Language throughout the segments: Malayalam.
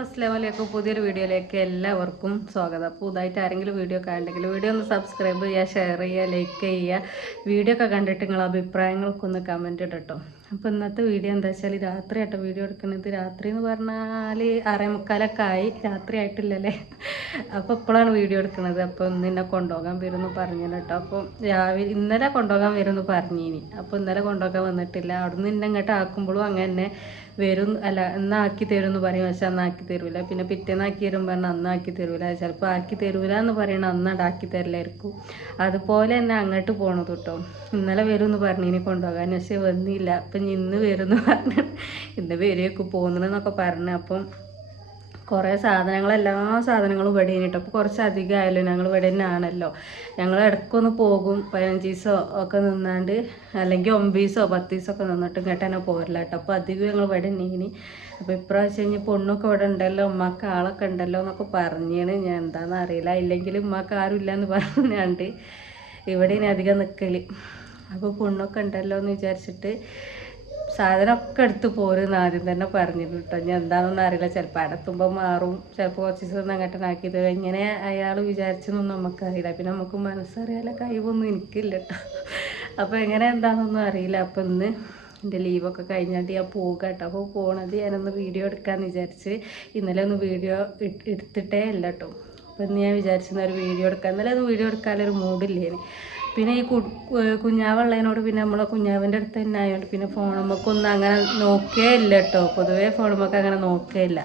അസ്സലാമു അലൈക്കും. പുതിയൊരു വീഡിയോയിലേക്ക് എല്ലാവർക്കും സ്വാഗതം. പുതുതായിട്ട് ആരെങ്കിലും വീഡിയോ കാണണമെങ്കിൽ വീഡിയോ ഒന്ന് സബ്സ്ക്രൈബ് ചെയ്യുക, ഷെയർ ചെയ്യുക, ലൈക്ക് ചെയ്യുക. വീഡിയോ ഒക്കെ കണ്ടിട്ട് നിങ്ങളുടെ അഭിപ്രായങ്ങളൊക്കെ ഒന്ന് കമൻറ്റ് ഇടട്ടോ. അപ്പോൾ ഇന്നത്തെ വീഡിയോ എന്താ വെച്ചാൽ രാത്രി ആട്ടോ വീഡിയോ എടുക്കുന്നത്. രാത്രി എന്ന് പറഞ്ഞാൽ 6:45 ആയി, രാത്രി ആയിട്ടില്ലല്ലേ. അപ്പോൾ ഇപ്പോഴാണ് വീഡിയോ എടുക്കുന്നത്. അപ്പോൾ ഇന്ന് എന്നെ കൊണ്ടുപോകാൻ വരുമെന്ന് പറഞ്ഞു കേട്ടോ. അപ്പോൾ രാവിലെ ഇന്നലെ കൊണ്ടുപോകാൻ വരുമെന്ന് പറഞ്ഞിനി. അപ്പോൾ ഇന്നലെ കൊണ്ടുപോകാൻ വന്നിട്ടില്ല. അവിടുന്ന് എന്നെ ഇങ്ങോട്ട് ആക്കുമ്പോഴും അങ്ങനെ വരും, അല്ല എന്നാക്കി തരും എന്ന് പറയും. പക്ഷെ അന്നാക്കി തരൂല. പിന്നെ പിറ്റേന്നാക്കി തരും പറഞ്ഞാൽ അന്നാക്കി തരൂല. ചിലപ്പോൾ ആക്കി തരൂല എന്ന് പറയണ അന്നാക്കി തരില്ലായിരിക്കും. അതുപോലെ തന്നെ അങ്ങോട്ട് പോണത് കേട്ടോ. ഇന്നലെ വരും എന്ന് പറഞ്ഞു ഇനി കൊണ്ടുപോകാൻ, പക്ഷെ വന്നില്ല. അപ്പം ഇന്ന് വരും എന്ന് പറഞ്ഞു, ഇന്ന് വരെയൊക്കെ പോകുന്നതെന്നൊക്കെ പറഞ്ഞു. അപ്പം കുറേ എല്ലാ സാധനങ്ങളും ഇവിടെ കേട്ടോ. അപ്പോൾ കുറച്ച് അധികം ആയല്ലോ, ഞങ്ങൾ ഇവിടെ തന്നെ ആണല്ലോ. ഞങ്ങൾ ഇടയ്ക്കൊന്ന് പോകും, 15 ദിവസമോ ഒക്കെ നിന്നാണ്ട്, അല്ലെങ്കിൽ 9 ദിവസമോ 10 ദിവസമൊക്കെ നിന്നിട്ട് ഇങ്ങോട്ട് തന്നെ പോരില്ല കേട്ടോ. അപ്പോൾ അധികം ഞങ്ങൾ ഇവിടെ തന്നെയാണ്. അപ്പോൾ ഇപ്രാവശ്യം കഴിഞ്ഞ് പൊണ്ണൊക്കെ ഇവിടെ ഉണ്ടല്ലോ, ഉമ്മക്ക് ആളൊക്കെ ഉണ്ടല്ലോ എന്നൊക്കെ പറഞ്ഞാണ്. ഞാൻ എന്താണെന്ന് അറിയില്ല. ഇല്ലെങ്കിൽ ഉമ്മക്ക് ആരും ഇല്ലയെന്ന് പറഞ്ഞാണ്ട് ഇവിടെ ഇനി അധികം നിൽക്കൽ. അപ്പോൾ പൊണ്ണൊക്കെ ഉണ്ടല്ലോ എന്ന് വിചാരിച്ചിട്ട് സാധനമൊക്കെ എടുത്ത് പോരുന്ന് ആദ്യം തന്നെ പറഞ്ഞിട്ട് കേട്ടോ. ഞാൻ എന്താണെന്നൊന്നും അറിയില്ല. ചിലപ്പോൾ അടത്തുമ്പോൾ മാറും, ചിലപ്പോൾ കുറച്ച് ദിവസം അങ്ങോട്ടനാക്കിയത് ഇങ്ങനെ അയാൾ വിചാരിച്ചെന്നൊന്നും നമുക്കറിയില്ല. പിന്നെ നമുക്ക് മനസ്സറിയാല കഴിവൊന്നും എനിക്കില്ല കേട്ടോ. അപ്പോൾ എങ്ങനെ എന്താണെന്നൊന്നും അറിയില്ല. അപ്പോൾ ഇന്ന് എൻ്റെ ലീവൊക്കെ കഴിഞ്ഞാണ്ട് ഞാൻ പോകുക കേട്ടോ. അപ്പോൾ പോണത് ഞാനൊന്ന് വീഡിയോ എടുക്കാമെന്ന് വിചാരിച്ച്. ഇന്നലെ ഒന്ന് വീഡിയോ എടുത്തിട്ടേ അല്ല കേട്ടോ. അപ്പോൾ ഇന്ന് ഞാൻ വിചാരിച്ചിരുന്ന ഒരു വീഡിയോ എടുക്കാം. ഇന്നലെ ഒന്ന് വീഡിയോ എടുക്കാനൊരു മൂഡില്ലേന്. പിന്നെ ഈ കുഞ്ഞാവുള്ളതിനോട് പിന്നെ നമ്മളെ കുഞ്ഞാവിൻ്റെ അടുത്ത് തന്നെ ആയതുകൊണ്ട് പിന്നെ ഫോണുമ്മക്കൊന്നും അങ്ങനെ നോക്കേ ഇല്ല കേട്ടോ. പൊതുവേ ഫോണുമ്മക്ക് അങ്ങനെ നോക്കേ ഇല്ല.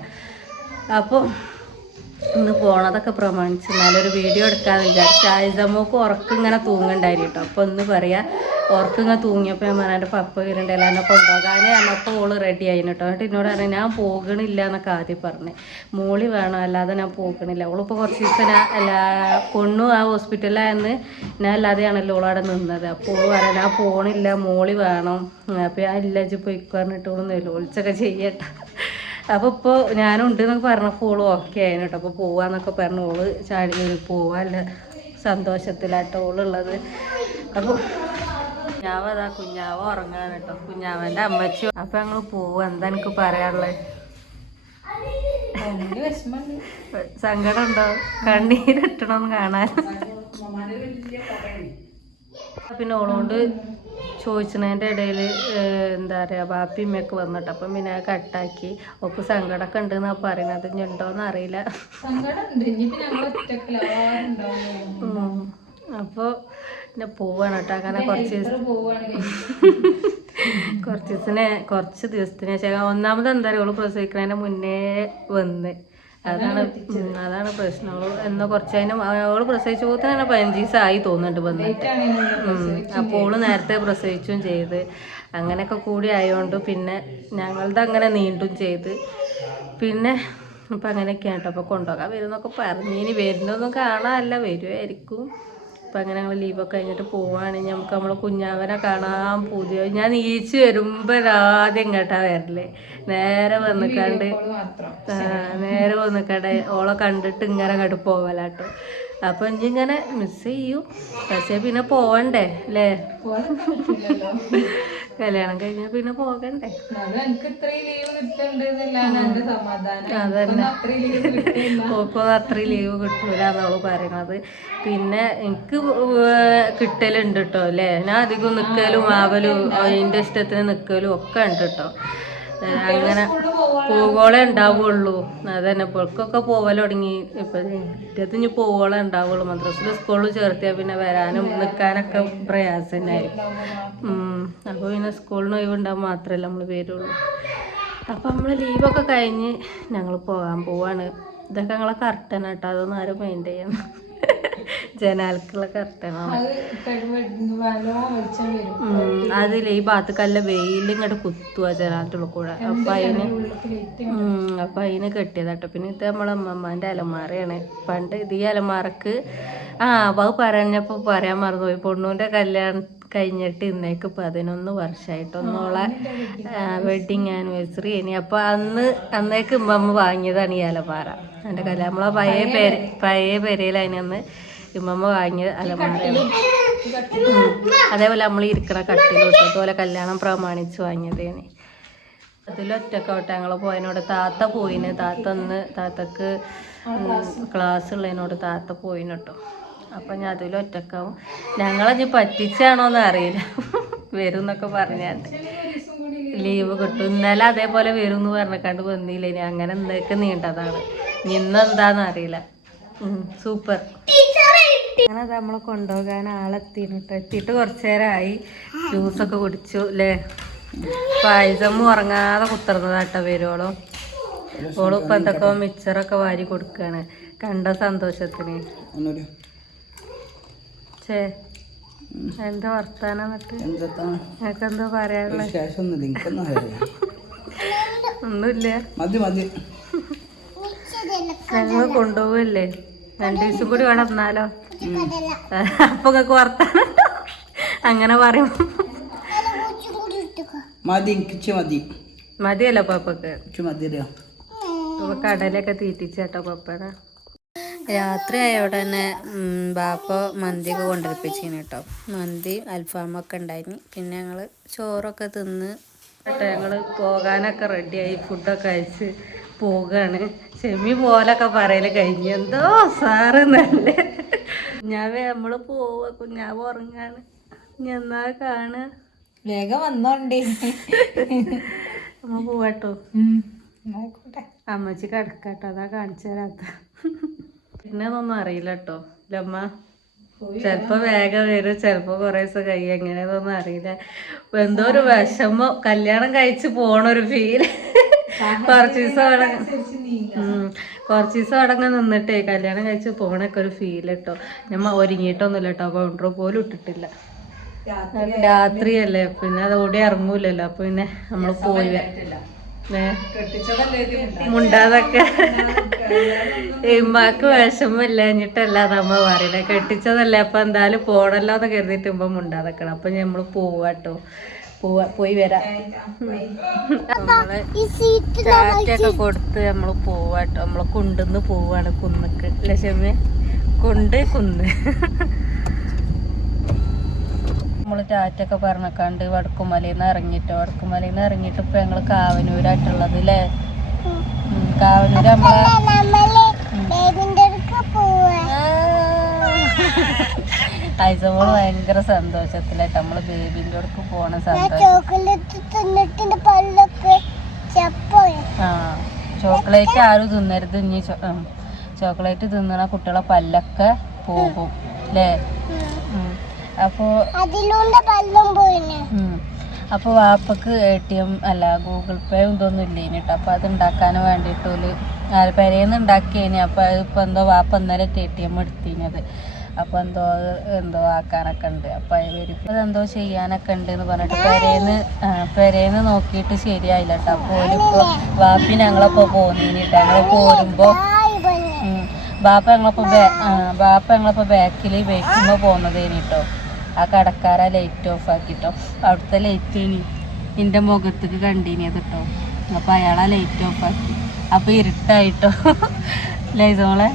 അപ്പോൾ ഇന്ന് പോണതൊക്കെ പ്രമാണിച്ച് നല്ലൊരു വീഡിയോ എടുക്കാമെന്ന് വിചാരിച്ചു. ആയുധമ്മക്ക് ഉറക്കിങ്ങനെ തൂങ്ങണ്ടായിരുന്നു കേട്ടോ. അപ്പോൾ ഒന്ന് പറയാം, ഉറക്കിങ്ങനെ തൂങ്ങിയപ്പോൾ ഞാൻ പറഞ്ഞ എൻ്റെ പപ്പ വരുന്നുണ്ടല്ലോ എന്നെ കൊണ്ടുപോകാനേ എന്നപ്പോൾ ഓള് റെഡി ആയിരുന്നു കേട്ടോ. എന്നിട്ട് എന്നോട് പറഞ്ഞു ഞാൻ പോകണില്ല എന്നൊക്കെ ആദ്യം പറഞ്ഞു. മോളി വേണം, അല്ലാതെ ഞാൻ പോകണില്ല. ഓളിപ്പോൾ കുറച്ച് ദിവസം പൊണ്ണു ആ ഹോസ്പിറ്റലിലായെന്ന് ഞാൻ അല്ലാതെയാണല്ലോ ഓളവിടെ നിന്നത്. അപ്പോൾ ഓള് പറയാം ഞാൻ പോകണില്ല, മോളി വേണം. അപ്പോൾ ഞാൻ ഇല്ല ഇജ്ജ് പോയിക്കോ പറഞ്ഞിട്ട് ഓളൊന്നും ഒളിച്ചൊക്കെ ചെയ്യട്ടെ. അപ്പോൾ ഇപ്പോൾ ഞാനുണ്ട് എന്നൊക്കെ പറഞ്ഞപ്പോൾ ഓള് ഓക്കെ ആയിരുന്നു കേട്ടോ. അപ്പോൾ പോവാന്നൊക്കെ പറഞ്ഞു ഓള് ചാടി പോവാല്ല സന്തോഷത്തിലാട്ടോ ഓളുള്ളത്. അപ്പോൾ കുഞ്ഞാവ ഉറങ്ങാൻ കേട്ടോ. കുഞ്ഞാവൻ്റെ അമ്മച്ചി. അപ്പം ഞങ്ങൾ പോവും. എന്താ എനിക്ക് പറയാനുള്ളത്? സങ്കടം ഉണ്ടോ? കണ്ണീരിട്ടണമെന്ന് കാണാൻ. പിന്നെ ഓളോണ്ട് ചോദിച്ചതിൻ്റെ ഇടയിൽ എന്താ പറയുക ബാപ്പിയമ്മയൊക്കെ വന്നിട്ട് അപ്പം പിന്നെ കട്ടാക്കി. ഒക്കെ സങ്കടമൊക്കെ ഉണ്ടെന്നാണ് പറയുന്നത്. ഇനി ഉണ്ടോയെന്ന് അറിയില്ല. അപ്പോൾ പിന്നെ പോവാണ് കേട്ടോ. അങ്ങനെ കുറച്ച് ദിവസത്തിന് ശേഷം ഒന്നാമത് എന്താ പറയുക ഓള് പ്രസവിക്കുന്നതിൻ്റെ മുന്നേ വന്ന്. അതാണ് പ്രശ്നം. എന്നോ കുറച്ചതിനും അവള് പ്രസവിച്ചു പോകത്തിന് തന്നെ 15 ദിവസം ആയി തോന്നുന്നുണ്ട് വന്നിട്ട്. അപ്പോൾ ഓള് നേരത്തെ പ്രസവിച്ചും ചെയ്ത് അങ്ങനെയൊക്കെ കൂടി ആയതുകൊണ്ട് പിന്നെ ഞങ്ങളത് അങ്ങനെ നീണ്ടും ചെയ്ത്. പിന്നെ ഇപ്പം അങ്ങനെയൊക്കെയാണ് കേട്ടോ. അപ്പോൾ കൊണ്ടുപോകാൻ വരുന്നൊക്കെ പറഞ്ഞു. ഇനി വരുന്നൊന്നും കാണാനല്ല, വരുമായിരിക്കും. അപ്പം അങ്ങനെ ഞങ്ങൾ ലീവൊക്കെ കഴിഞ്ഞിട്ട് പോവുകയാണെങ്കിൽ നമുക്ക് നമ്മളെ കുഞ്ഞാവനെ കാണാൻ പുതിയ. ഞാൻ നീച്ച് വരുമ്പോൾ ആദ്യം ഇങ്ങോട്ടാണ് വരല്. നേരെ വന്നിക്കാണ്ട് ഓളെ കണ്ടിട്ട് ഇങ്ങനെ അങ്ങോട്ട് പോവലാട്ടോ. അപ്പം ഇങ്ങനെ മിസ് ചെയ്യും. പക്ഷേ പിന്നെ പോവണ്ടേ അല്ലേ? കല്യാണം കഴിഞ്ഞാൽ പിന്നെ പോകണ്ടേ? അതന്നെ, ഓക്കോ അത്രയും ലീവ് കിട്ടൂല എന്നവള് പറയണത്. പിന്നെ എനിക്ക് കിട്ടലുണ്ട് കേട്ടോ അല്ലേ. ഞാൻ അധികം നിൽക്കലും ആവലും അതിൻ്റെ ഇഷ്ടത്തിന് നിൽക്കലും ഒക്കെ ഉണ്ട് കേട്ടോ. അങ്ങനെ പോകോളെ ഉണ്ടാവുള്ളൂ. അതന്നെ ഇപ്പോഴൊക്കെ പോവൽ തുടങ്ങി. ഇപ്പം ഇനി പോകോളെ ഉണ്ടാവുള്ളൂ. മദ്രസിൽ സ്കൂളിൽ ചേർത്തിയാൽ പിന്നെ വരാനും നിൽക്കാനൊക്കെ പ്രയാസം തന്നെയായിരിക്കും. അപ്പോൾ പിന്നെ സ്കൂളിന് ഒഴിവുണ്ടാകുമ്പോൾ മാത്രമല്ല നമ്മൾ വരുള്ളൂ. അപ്പം നമ്മൾ ലീവൊക്കെ കഴിഞ്ഞ് ഞങ്ങൾ പോകാൻ പോവാണ്. ഇതൊക്കെ ഞങ്ങളെ കർട്ടനാണ് കേട്ടോ. അതൊന്നും ആരും മൈൻഡ് ചെയ്യണം. ജനാൽക്കുള്ള കർട്ടനാണ്. അതിൽ ഈ ഭാഗത്തേക്കല്ല വെയിൽ ഇങ്ങോട്ട് കുത്തുക ജനാലത്തുള്ള കൂടെ. അപ്പം അതിന് കെട്ടിയതാട്ടോ. പിന്നെ ഇത് നമ്മളെ അമ്മമ്മേൻ്റെ അലമാറയാണ്. പണ്ട് ഇത് ഈ അലമാറക്ക് അത് പറഞ്ഞപ്പോൾ പറയാൻ മറന്നുപോയി. പൊണ്ണൂൻ്റെ കല്യാണം കഴിഞ്ഞിട്ട് ഇന്നേക്ക് 11 വർഷമായിട്ടൊന്നോളെ വെഡിങ് ആനിവേഴ്സറി ഇനി. അപ്പോൾ അന്നേക്ക് ഇമ്മമ്മ വാങ്ങിയതാണ് ഈ അലമാറ. എൻ്റെ കല്യാണം നമ്മളെ പഴയ പെരയിൽ അതിനന്ന് ഇമ്മമ്മ വാങ്ങിയ അലമാറയാണ്. അതേപോലെ നമ്മൾ ഇരിക്കണ കട്ടിലോട്ട് അതുപോലെ കല്യാണം പ്രമാണിച്ച് വാങ്ങിയതാണ്. അതിലൊറ്റക്കോട്ടെ ഞങ്ങൾ പോയതിനോട് താത്ത പോയിന്. താത്തക്ക് ക്ലാസ് ഉള്ളതിനോട് താത്ത പോയിന് കേട്ടോ. അപ്പം ഞാൻ അതിലൊറ്റക്കാവും. ഞങ്ങളഞ്ഞ് പറ്റിച്ചാണോന്ന് അറിയില്ല. വരും എന്നൊക്കെ പറഞ്ഞാണ്ട് ലീവ് കിട്ടും. ഇന്നലെ അതേപോലെ വരും എന്ന് പറഞ്ഞിക്കാണ്ട് വന്നില്ല. ഇനി അങ്ങനെ ഇന്നേക്ക് നീണ്ടതാണ്. ഇന്നെന്താന്ന് അറിയില്ല. സൂപ്പർ. അങ്ങനെ അത് നമ്മളെ കൊണ്ടുപോകാൻ ആളെത്തിയിട്ട് എത്തിയിട്ട് കുറച്ചു നേരമായി. ജ്യൂസൊക്കെ കുടിച്ചു അല്ലേ. പായസം ഉറങ്ങാതെ കുത്തിർന്നതാട്ടോ വരുവോളോ. ഓളും ഇപ്പം എന്തൊക്കെ മിക്സറൊക്കെ വാരി കൊടുക്കുകയാണ് കണ്ട സന്തോഷത്തിന്. ചേ എന്താ വർത്താനം എന്നിട്ട് നിനക്ക് എന്താ പറയാനുള്ളത്? ഒന്നുമില്ല. ഞങ്ങൾ കൊണ്ടുപോവല്ലേ 2 ദിവസം കൂടി വേണം എന്നാലോ. അപ്പൊ നിങ്ങൾക്ക് വർത്താനം അങ്ങനെ പറയും. മതിയല്ലോ പപ്പക്ക്. കടലൊക്കെ തീറ്റിച്ചേട്ടോ പപ്പയുടെ. രാത്രി ആയോടെ തന്നെ ബാപ്പ മന്തിയൊക്കെ കൊണ്ടുവരിപ്പിച്ചിന് കേട്ടോ. മന്തി അൽഫാമൊക്കെ ഉണ്ടായിന്. പിന്നെ ഞങ്ങൾ ചോറൊക്കെ തിന്ന് കേട്ടോ. ഞങ്ങൾ പോകാനൊക്കെ റെഡിയായി. ഫുഡൊക്കെ അയച്ച് പോവുകയാണ്. ചെമ്മി പോലൊക്കെ പറയല് കഴിഞ്ഞു. എന്തോ സാറ് നല്ല കുഞ്ഞാവേ നമ്മൾ പോവുക. കുഞ്ഞാവ് ഉറങ്ങാണ്. ഇനി എന്നാ കാണുക. വേഗം വന്നോണ്ടേ അമ്മ പോവാട്ടോ. അമ്മച്ചി കിടക്കാട്ടോ. അതാ കാണിച്ചു തരാത്ത. പിന്നെയൊന്നും അറിയില്ല കേട്ടോ അമ്മ. ചിലപ്പോ വേഗം വരും, ചിലപ്പോ കുറേ ദിവസം കഴിയും. എങ്ങനെയാന്നൊന്നും അറിയില്ല. എന്തോ ഒരു വിഷമോ കല്യാണം കഴിച്ച് പോണൊരു ഫീല്. കുറച്ച് ദിവസം അടങ്ങ് നിന്നിട്ടേ കല്യാണം കഴിച്ച് പോണൊക്കെ ഒരു ഫീൽ കേട്ടോ. ഞമ്മ ഒരുങ്ങിയിട്ടൊന്നുമില്ല കേട്ടോ. പൗഡർ പോലും ഇട്ടിട്ടില്ല. രാത്രിയല്ലേ, പിന്നെ അത് ഓടി ഇറങ്ങൂലല്ലോ. അപ്പൊ പിന്നെ നമ്മള് പോയി മുണ്ടാതൊക്കെ ഇമ്മക്ക് വിഷമില്ല എന്നിട്ടല്ല നമ്മ പറയണേ. കെട്ടിച്ചതല്ലേ, അപ്പൊ എന്തായാലും പോണല്ലോ എന്ന് കരുതിയിട്ട് ഇമ്മ മുണ്ടാതൊക്കണം. അപ്പൊ നമ്മള് പോവാട്ടോ. പോയി വരാം. നമ്മള് ചാറ്റൊക്കെ കൊടുത്ത് നമ്മള് പോവാട്ടോ. നമ്മള് കുണ്ടിന്ന് പോവാണ് കുന്നിക്ക്. ലക്ഷ്മി കുന്ന് നമ്മൾ ടാറ്റൊക്കെ പറഞ്ഞക്കാണ്ട് വടക്കുമലയിൽ നിന്ന് ഇറങ്ങിയിട്ട് ഇപ്പൊ ഞങ്ങള് കാവനൂരായിട്ടുള്ളത് അല്ലേ. കാവനൂര് ഐസമോള് ഭയങ്കര സന്തോഷത്തിലായിട്ട് നമ്മള് ബേബിന്റെ അടുക്ക് പോണ സന്തോഷം. ആ ചോക്ലേറ്റ് ആരും തിന്നരുത്. ഇനി ചോക്ലേറ്റ് തിന്നണ കുട്ടികളെ പല്ലൊക്കെ പോകും അല്ലേ. അപ്പൊ വാപ്പക്ക് ATM അല്ല ഗൂഗിൾ പേ ഇതൊന്നും ഇല്ലേനി കേട്ടോ. അപ്പൊ അത് ഉണ്ടാക്കാൻ വേണ്ടിയിട്ട് പെരേന്ന് ഉണ്ടാക്കിയേനി. അപ്പൊ ഇപ്പൊ എന്തോ വാപ്പ ഇന്നലെ ATM എടുത്തിനത്. അപ്പൊ എന്തോ ആക്കാനൊക്കെ ഉണ്ട്. അപ്പൊ അതെന്തോ ചെയ്യാനൊക്കെ ഉണ്ട് എന്ന് പറഞ്ഞിട്ട് പെരേന്ന് നോക്കിയിട്ട് ശരിയായില്ല കേട്ടോ. അപ്പൊ വാപ്പി ഞങ്ങളപ്പോ പോന്നീനി കേട്ടോ. ഞങ്ങള് പോരുമ്പോ ബാപ്പ ഞങ്ങളപ്പോ ബാക്കിൽ വെക്കുമ്പോ പോന്നതേനി കേട്ടോ. ആ കടക്കാര ലൈറ്റ് ഓഫ് ആക്കിട്ടോ. അവിടുത്തെ ലൈറ്റ് എൻ്റെ മുഖത്തേക്ക് കണ്ടീനിയത് കേട്ടോ. അപ്പൊ അയാളാ ലൈറ്റ് ഓഫ് ആക്കി. അപ്പൊ ഇരുട്ടായിട്ടോ ലൈസോളെ.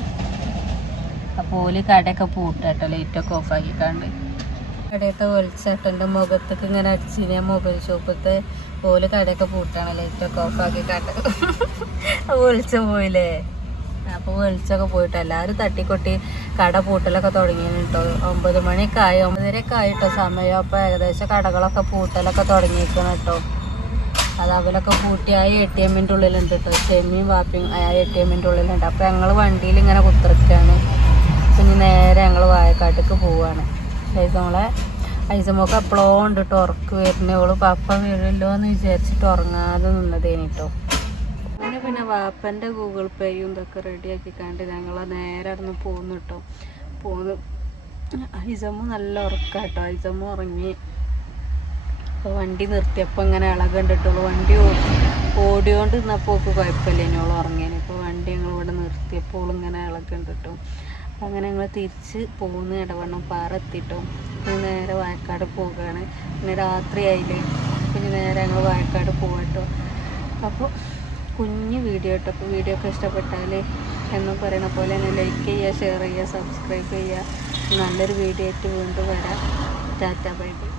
അപ്പോൾ ഓല് കടയൊക്കെ പൂട്ടാട്ടോ. ലൈറ്റൊക്കെ ഓഫ് ആക്കിക്കാണ്ട് കടയൊക്കെ വെളിച്ചാട്ടോ. എൻ്റെ മുഖത്തേക്ക് ഇങ്ങനെ അടിച്ചിന്. മൊബൈൽ ഷോപ്പത്തെ ഓല് കടയൊക്കെ പൂട്ടാണ്. ലൈറ്റൊക്കെ ഓഫ് ആക്കിക്കാണ്ട് വെളിച്ചം പോയില്ലേ. അപ്പോൾ വെളിച്ചൊക്കെ പോയിട്ട് എല്ലാവരും തട്ടിക്കൊട്ടി കട പൂട്ടലൊക്കെ തുടങ്ങിയാണ് കേട്ടോ. 9 മണിയൊക്കെ ആയി, 9:30 ആയിട്ടോ സമയം. അപ്പോൾ ഏകദേശം കടകളൊക്കെ പൂട്ടലൊക്കെ തുടങ്ങിയിരിക്കണം കേട്ടോ. അത് അവലൊക്കെ പൂട്ടി ആ ATMൻ്റെ ഉള്ളിലുണ്ട് കേട്ടോ. ചെമ്മിയും വാപ്പിയും ആ ATMൻ്റെ ഉള്ളിലുണ്ട്. അപ്പോൾ ഞങ്ങൾ വണ്ടിയിൽ ഇങ്ങനെ കുത്തിറക്കുകയാണ്. പിന്നെ നേരെ ഞങ്ങൾ വായക്കാട്ടേക്ക് പോവുകയാണ്. നമ്മളെ ഐസമൊക്കെ എപ്പോഴോ ഉണ്ട് കേട്ടോ ഉറക്ക് വരുന്നോളൂ. പപ്പ വരുമല്ലോ എന്ന് വിചാരിച്ചിട്ട് ഉറങ്ങാതെ നിന്നതേനി കേട്ടോ. അങ്ങനെ പിന്നെ വാപ്പൻ്റെ ഗൂഗിൾ പേയും ഇതൊക്കെ റെഡിയാക്കി കണ്ട് ഞങ്ങൾ നേരെ അവിടെ പോന്നു കേട്ടോ. ഐസമ്മ നല്ല ഉറക്കാട്ടോ. ഐസമ്മ ഉറങ്ങി. അപ്പോൾ വണ്ടി നിർത്തിയപ്പോൾ ഇങ്ങനെ ഇളകണ്ടിട്ടുള്ളൂ. വണ്ടി ഓടിയോണ്ട് നിന്നപ്പോൾ കുഴപ്പമില്ല. ഇനിയോളം ഉറങ്ങിയേനെ. ഇപ്പോൾ വണ്ടി ഞങ്ങളിവിടെ നിർത്തിയപ്പോൾ ഇങ്ങനെ ഇളകണ്ടിട്ടോ. അപ്പം അങ്ങനെ ഞങ്ങൾ തിരിച്ച് പോകുന്ന ഇടവണ്ണം പാറ എത്തിട്ടോ. പിന്നെ നേരെ വായക്കാട് പോവുകയാണ്. പിന്നെ രാത്രി ആയില്ലേ. പിന്നെ നേരെ ഞങ്ങൾ വായക്കാട് പോവാട്ടോ. അപ്പോൾ കുഞ്ഞ് വീഡിയോ കേട്ടോ. അപ്പോൾ വീഡിയോ ഒക്കെ ഇഷ്ടപ്പെട്ടാൽ എന്നും പറയണ പോലെ തന്നെ ലൈക്ക് ചെയ്യുക, ഷെയർ ചെയ്യുക, സബ്സ്ക്രൈബ് ചെയ്യുക. നല്ലൊരു വീഡിയോ ആയിട്ട് വീണ്ടും വരാം. Tata bye bye.